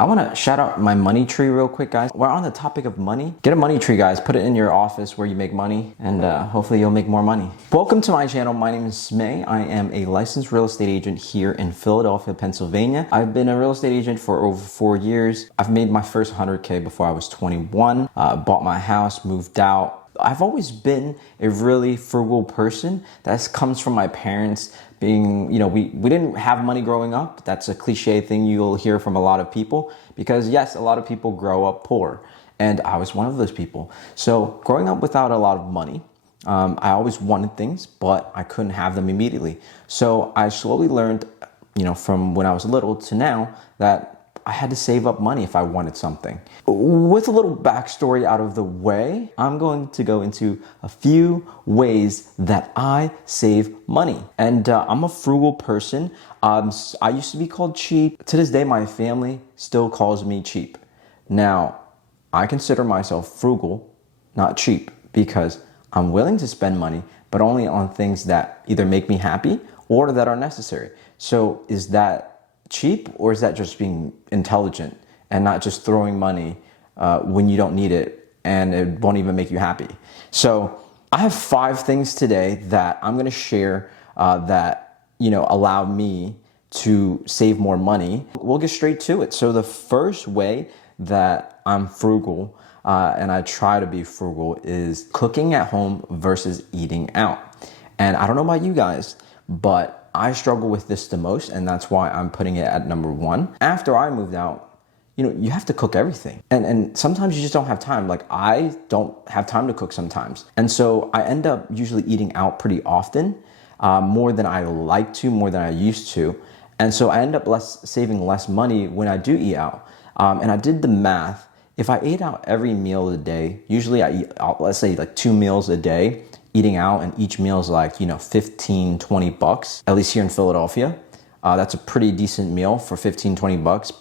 I want to shout out my money tree real quick, guys. We're on the topic of money. Get a money tree, guys. Put it in your office where you make money, and hopefully you'll make more money. Welcome to my channel. My name is Smay. I am a licensed real estate agent here in Philadelphia, Pennsylvania. I've been a real estate agent for over 4 years. I've made my first 100K before I was 21. Bought my house, moved out. I've always been a really frugal person. That comes from my parents being, we didn't have money growing up. That's a cliche thing you'll hear from a lot of people because yes, a lot of people grow up poor. And I was one of those people. So growing up without a lot of money, I always wanted things, but I couldn't have them immediately. So I slowly learned, from when I was little to now that I had to save up money if I wanted something. With a little backstory out of the way, I'm going to go into a few ways that I save money. And I'm a frugal person. I used to be called cheap. To this day, my family still calls me cheap. Now, I consider myself frugal, not cheap, because I'm willing to spend money, but only on things that either make me happy or that are necessary. So is that cheap, or is that just being intelligent and not just throwing money when you don't need it and it won't even make you happy? So I have 5 things today that I'm going to share that allow me to save more money. We'll get straight to it. So the first way that I'm frugal and I try to be frugal is cooking at home versus eating out. And I don't know about you guys, but I struggle with this the most, and that's why I'm putting it at number 1. After I moved out, you have to cook everything. And sometimes you just don't have time. Like, I don't have time to cook sometimes. And so I end up usually eating out pretty often, more than I like to, more than I used to. And so I end up saving less money when I do eat out. And I did the math. If I ate out every meal of the day, usually I eat out, let's say like 2 meals a day, eating out, and each meal is like, $15-20, at least here in Philadelphia. That's a pretty decent meal for $15-20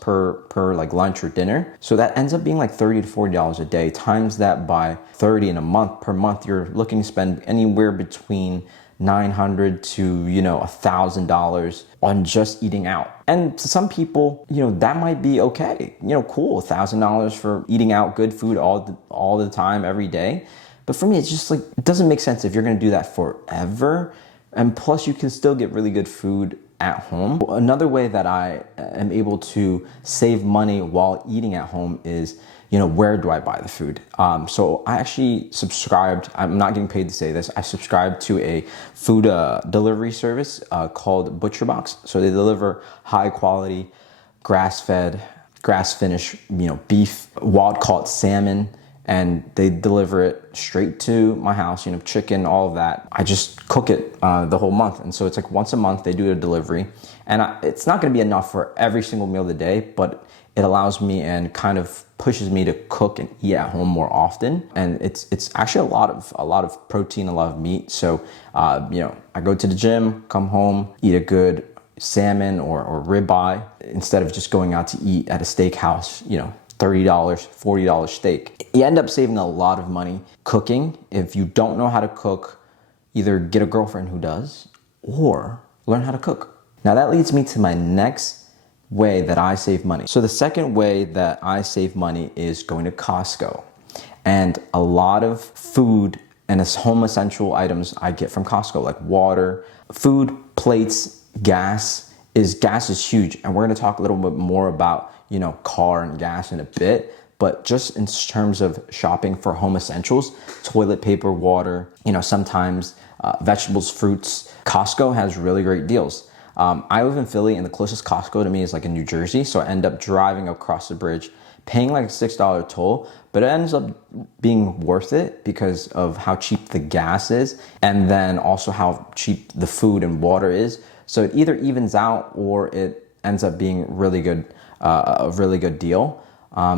per like lunch or dinner. So that ends up being like $30 to $40 a day. Times that by 30 in a month. Per month, you're looking to spend anywhere between $900 to $1,000 on just eating out. And to some people, that might be okay. Cool, $1,000 for eating out good food all the time, every day. But for me, it's just like, it doesn't make sense if you're gonna do that forever. And plus, you can still get really good food at home. Another way that I am able to save money while eating at home is, where do I buy the food? So I actually subscribed, I'm not getting paid to say this, I subscribed to a food delivery service called ButcherBox. So they deliver high quality, grass-fed, grass-finished, beef, wild caught salmon, and they deliver it straight to my house, chicken, all of that. I just cook it the whole month. And so it's like once a month they do a delivery. And it's not gonna be enough for every single meal of the day, but it allows me and kind of pushes me to cook and eat at home more often. And it's actually a lot of protein, a lot of meat. So, I go to the gym, come home, eat a good salmon or ribeye instead of just going out to eat at a steakhouse, $30, $40 steak. You end up saving a lot of money cooking. If you don't know how to cook, either get a girlfriend who does or learn how to cook. Now that leads me to my next way that I save money. So the second way that I save money is going to Costco. And a lot of food and home essential items I get from Costco, like water, food, plates, gas is huge. And we're gonna talk a little bit more about car and gas in a bit, but just in terms of shopping for home essentials, toilet paper, water, sometimes vegetables, fruits, Costco has really great deals. I live in Philly, and the closest Costco to me is like in New Jersey, so I end up driving across the bridge, paying like a $6 toll, but it ends up being worth it because of how cheap the gas is, and then also how cheap the food and water is. So it either evens out or it ends up being really good, a really good deal,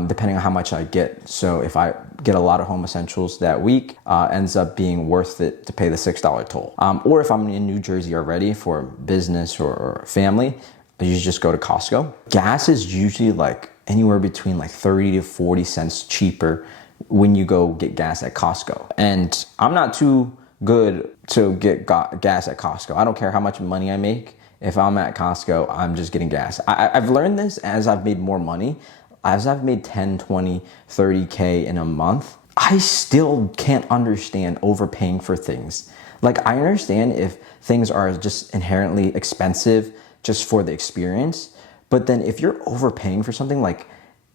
depending on how much I get. So if I get a lot of home essentials that week, ends up being worth it to pay the $6 toll. Or if I'm in New Jersey already for business or family, I usually just go to Costco. Gas is usually like anywhere between like 30 to 40 cents cheaper when you go get gas at Costco. And I'm not too good to get gas at Costco. I don't care how much money I make. If I'm at Costco, I'm just getting gas. I've learned this as I've made more money. as I've made 10, 20, 30K in a month, I still can't understand overpaying for things. Like, I understand if things are just inherently expensive just for the experience, but then if you're overpaying for something like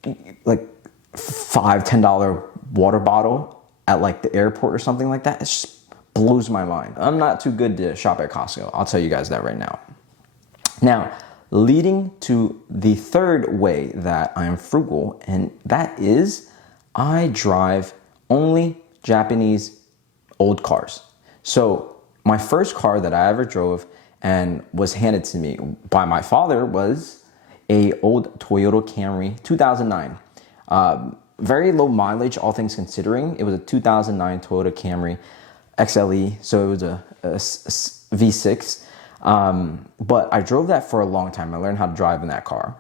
$5, $10 water bottle at like the airport or something like that, it just blows my mind. I'm not too good to shop at Costco. I'll tell you guys that right now. Now, leading to the third way that I am frugal, and that is I drive only Japanese old cars. So my first car that I ever drove and was handed to me by my father was a old Toyota Camry 2009. Very low mileage, all things considering. It was a 2009 Toyota Camry XLE, so it was a V6. But I drove that for a long time. I learned how to drive in that car.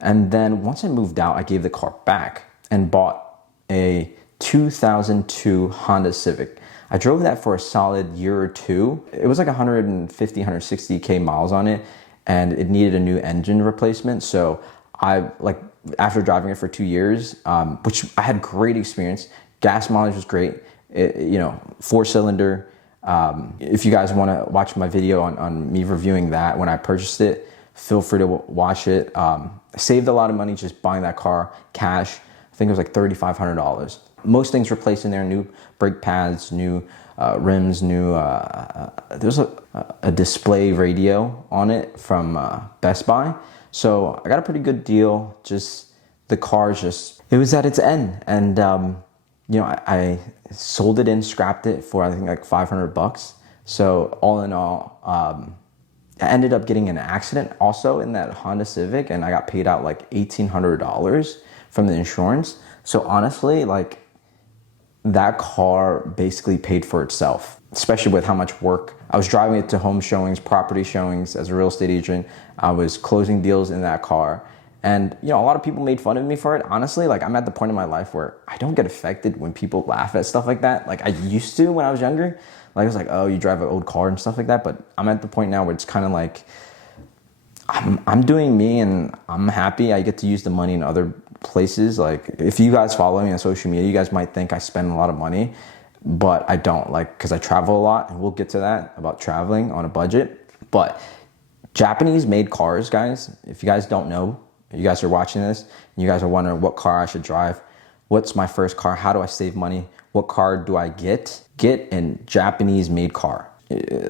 And then once I moved out, I gave the car back and bought a 2002 Honda Civic. I drove that for a solid year or two. It was like 150, 160K miles on it, and it needed a new engine replacement. So after driving it for 2 years, which I had great experience. Gas mileage was great. 4-cylinder. If you guys want to watch my video on me reviewing that when I purchased it, feel free to watch it. I saved a lot of money just buying that car cash. I think it was like $3,500. Most things replaced in there: new brake pads, new rims, new. There was a display radio on it from Best Buy, so I got a pretty good deal. Just the car, it was at its end, and I sold it in, scrapped it for I think like $500. So all in all, I ended up getting an accident also in that Honda Civic, and I got paid out like $1,800 from the insurance. So honestly, like, that car basically paid for itself, especially with how much work. I was driving it to home showings, property showings as a real estate agent. I was closing deals in that car. And, a lot of people made fun of me for it. Honestly, like, I'm at the point in my life where I don't get affected when people laugh at stuff like that. Like, I used to when I was younger. Like, I was like, oh, you drive an old car and stuff like that. But I'm at the point now where it's kind of like, I'm doing me and I'm happy. I get to use the money in other places. Like, if you guys follow me on social media, you guys might think I spend a lot of money, but I don't, because I travel a lot, and we'll get to that about traveling on a budget. But Japanese made cars, guys, if you guys don't know, you guys are watching this and you guys are wondering what car I should drive, what's my first car, how do I save money, what car do I get a Japanese made car,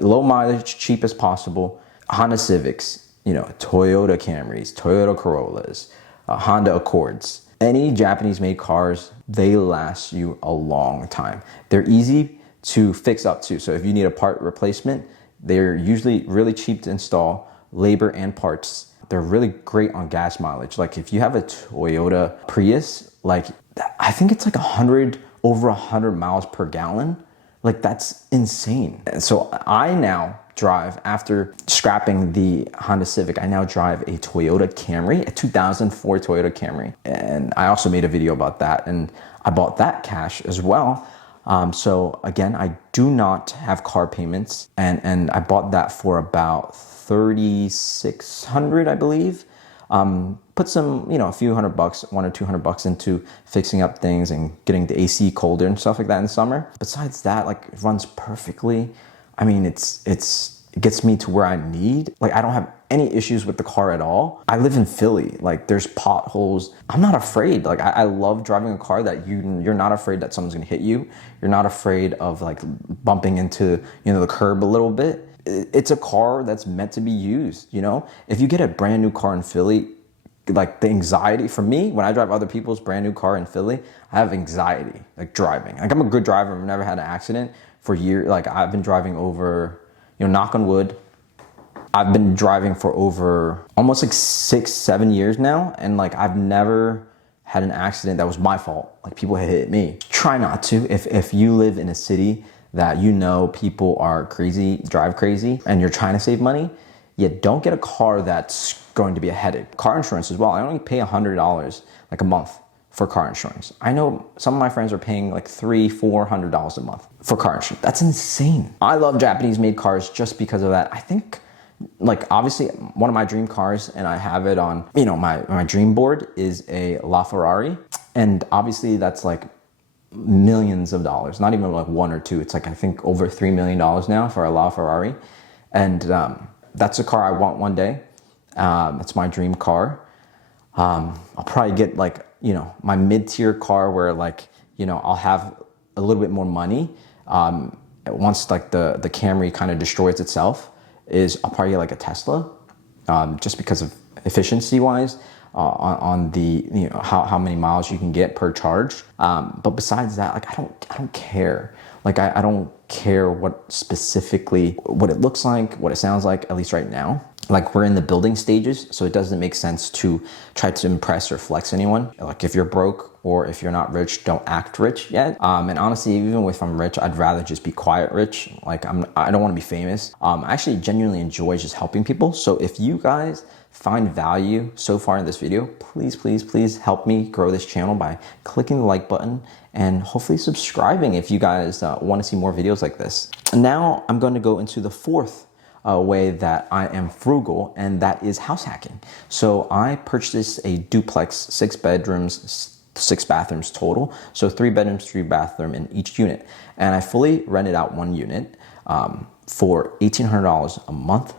low mileage, cheap as possible. Honda Civics, Toyota Camrys, Toyota Corollas, Honda Accords. Any Japanese made cars, they last you a long time. They're easy to fix up too. So if you need a part replacement, they're usually really cheap to install, labor and parts. They're really great on gas mileage. Like, if you have a Toyota Prius, like, I think it's like over 100 miles per gallon. Like, that's insane. And so I now drive, after scrapping the Honda Civic, I now drive a Toyota Camry, a 2004 Toyota Camry. And I also made a video about that, and I bought that cash as well. So again, I do not have car payments, and I bought that for about $3,600, I believe. Put some, a few $100, $100 or $200 into fixing up things and getting the AC colder and stuff like that in the summer. Besides that, like, it runs perfectly. I mean, it gets me to where I need. Like, I don't have any issues with the car at all. I live in Philly. Like, there's potholes. I'm not afraid. Like, I love driving a car that you're not afraid that someone's gonna hit you. You're not afraid of, like, bumping into, the curb a little bit. It's a car that's meant to be used, If you get a brand new car in Philly, like, the anxiety for me, when I drive other people's brand new car in Philly, I have anxiety, like, driving. Like, I'm a good driver. I've never had an accident for years. Like, I've been driving over, knock on wood, I've been driving for over almost like 6-7 years now. And like, I've never had an accident that was my fault. Like, people hit me. Try not to. If you live in a city that people are crazy, drive crazy, and you're trying to save money, don't get a car that's going to be a headache. Car insurance as well. I only pay $100 like a month for car insurance. I know some of my friends are paying like $300-$400 a month for car insurance. That's insane. I love Japanese made cars just because of that. I think Like obviously one of my dream cars, and I have it on, you know, my dream board is a LaFerrari. And obviously that's like millions of dollars, not even like one or two. It's like, I think over $3 million now for a LaFerrari. And that's a car I want one day. It's my dream car. I'll probably get like, you know, my mid-tier car where like, you know, I'll have a little bit more money. Once like the Camry kind of destroys itself, is I'll probably get like a Tesla, just because of efficiency wise, on the, you know, how many miles you can get per charge. But besides that, like I don't care. Like I don't care what specifically, what it looks like, what it sounds like, at least right now. Like we're in the building stages, so it doesn't make sense to try to impress or flex anyone. Like if you're broke or if you're not rich, don't act rich yet. And honestly, even if I'm rich, I'd rather just be quiet rich. Like I don't want to be famous. I actually genuinely enjoy just helping people. So if you guys find value so far in this video, please, please, please help me grow this channel by clicking the like button and hopefully subscribing if you guys want to see more videos like this. And now I'm going to go into the fourth way that I am frugal, and that is house hacking. So I purchased a duplex, 6 bedrooms, 6 bathrooms total. So 3 bedrooms, 3 bathroom in each unit. And I fully rented out one unit for $1,800 a month.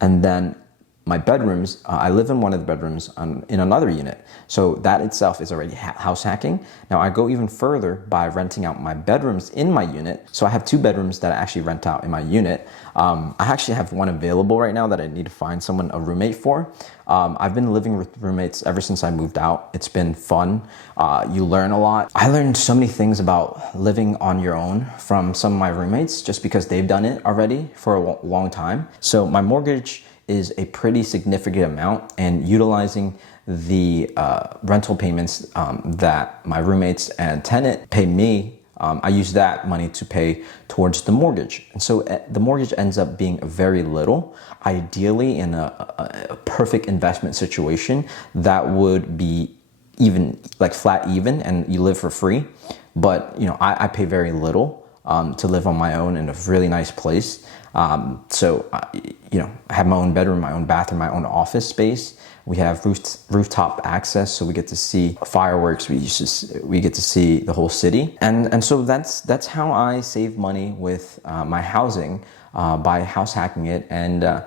And then my bedrooms, I live in one of the bedrooms in another unit. So that itself is already house hacking. Now I go even further by renting out my bedrooms in my unit. So I have 2 bedrooms that I actually rent out in my unit. I actually have one available right now that I need to find someone, a roommate for. I've been living with roommates ever since I moved out. It's been fun. You learn a lot. I learned so many things about living on your own from some of my roommates just because they've done it already for a long time. So my mortgage is a pretty significant amount, and utilizing the rental payments that my roommates and tenant pay me, I use that money to pay towards the mortgage. And so the mortgage ends up being very little. Ideally, in a perfect investment situation, that would be even like flat even and you live for free. But you know, I pay very little to live on my own in a really nice place. So, you know, I have my own bedroom, my own bathroom, my own office space. We have rooftop access, so we get to see fireworks. We get to see the whole city, and so that's how I save money with my housing, by house hacking it and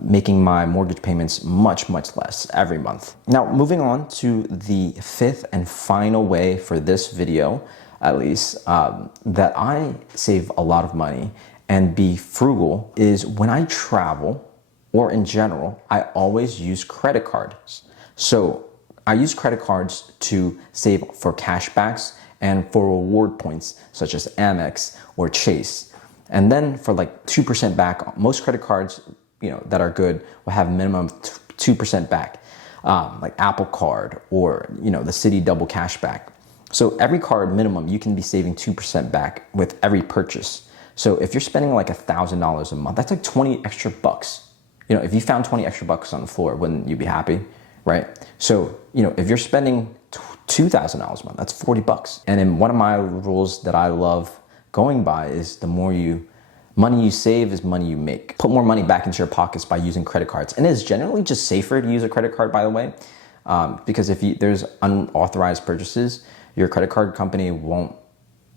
making my mortgage payments much less every month. Now, moving on to the 5th and final way for this video, at least, that I save a lot of money and be frugal is when I travel, or in general, I always use credit cards. So I use credit cards to save for cashbacks and for reward points such as Amex or Chase. And then for like 2% back, most credit cards, you know, that are good will have minimum 2% back, like Apple Card or, you know, the Citi Double Cashback. So every card minimum, you can be saving 2% back with every purchase. So if you're spending like $1,000 a month, that's like 20 extra bucks. You know, if you found 20 extra bucks on the floor, wouldn't you be happy, right? So, you know, if you're spending $2,000 a month, that's 40 bucks. And then one of my rules that I love going by is the more money you save is money you make. Put more money back into your pockets by using credit cards. And it's generally just safer to use a credit card, by the way, because if there's unauthorized purchases, your credit card company won't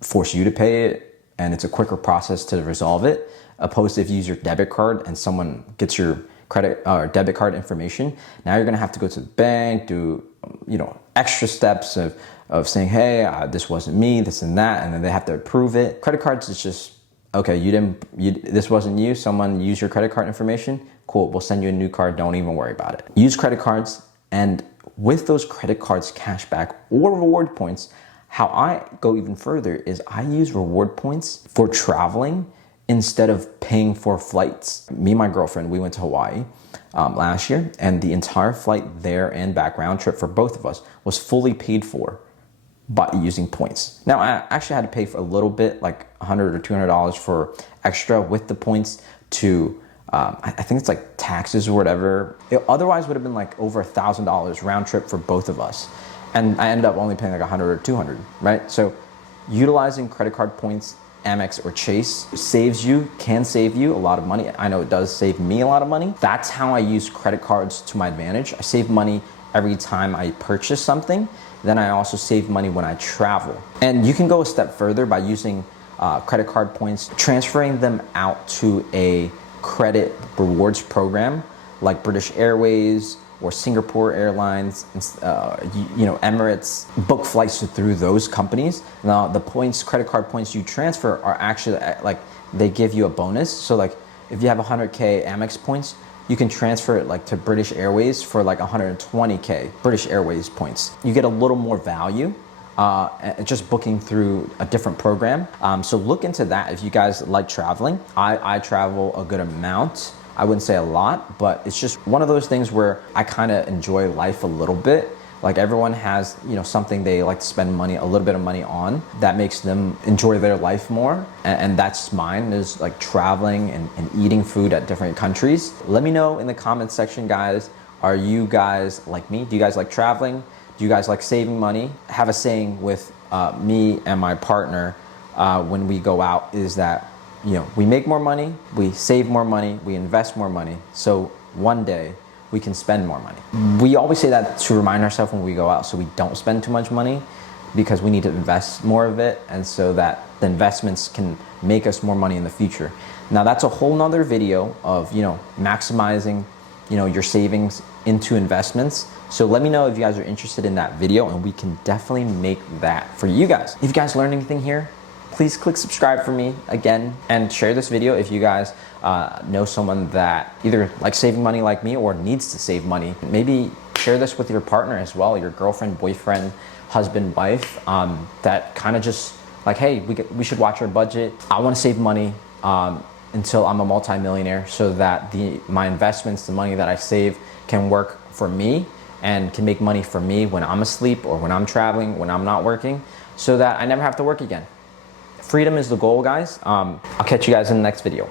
force you to pay it, and it's a quicker process to resolve it, opposed to if you use your debit card and someone gets your credit or debit card information. Now you're gonna have to go to the bank, do, you know, extra steps of saying, hey, this wasn't me, this and that, and then they have to approve it. Credit cards is just, okay, this wasn't you, someone used your credit card information, cool, we'll send you a new card, don't even worry about it. Use credit cards, and with those credit cards cashback or reward points, how I go even further is I use reward points for traveling instead of paying for flights. Me and my girlfriend, we went to Hawaii last year, and the entire flight there and back round trip for both of us was fully paid for by using points. Now, I actually had to pay for a little bit, like $100 or $200 for extra with the points to, I think it's like taxes or whatever. It otherwise would have been like over $1,000 round trip for both of us. And I ended up only paying like $100 or $200, right? So utilizing credit card points Amex or Chase can save you a lot of money. I know it does save me a lot of money. That's how I use credit cards to my advantage. I save money every time I purchase something. Then I also save money when I travel. And you can go a step further by using credit card points, transferring them out to a credit rewards program like British Airways or Singapore Airlines, Emirates. Book flights through those companies. Now the credit card points you transfer are actually like, they give you a bonus. So like if you have 100K Amex points, you can transfer it like to British Airways for like 120K British Airways points. You get a little more value just booking through a different program. So look into that if you guys like traveling. I travel a good amount. I wouldn't say a lot, but it's just one of those things where I kind of enjoy life a little bit. Like everyone has, something they like to spend a little bit of money on that makes them enjoy their life more. And that's mine, is like traveling and eating food at different countries. Let me know in the comments section, guys. Are you guys like me? Do you guys like traveling? Do you guys like saving money? I have a saying with me and my partner when we go out is that, we make more money, we save more money, we invest more money. So one day we can spend more money. We always say that to remind ourselves when we go out so we don't spend too much money, because we need to invest more of it, and so that the investments can make us more money in the future. Now that's a whole nother video of, maximizing, your savings into investments. So let me know if you guys are interested in that video, and we can definitely make that for you guys. If you guys learned anything here, please click subscribe for me again, and share this video if you guys know someone that either likes saving money like me or needs to save money. Maybe share this with your partner as well, your girlfriend, boyfriend, husband, wife, that kind of just like, hey, we should watch our budget. I want to save money until I'm a multi-millionaire, so that my investments, the money that I save, can work for me and can make money for me when I'm asleep or when I'm traveling, when I'm not working, so that I never have to work again. Freedom is the goal, guys. I'll catch you guys in the next video.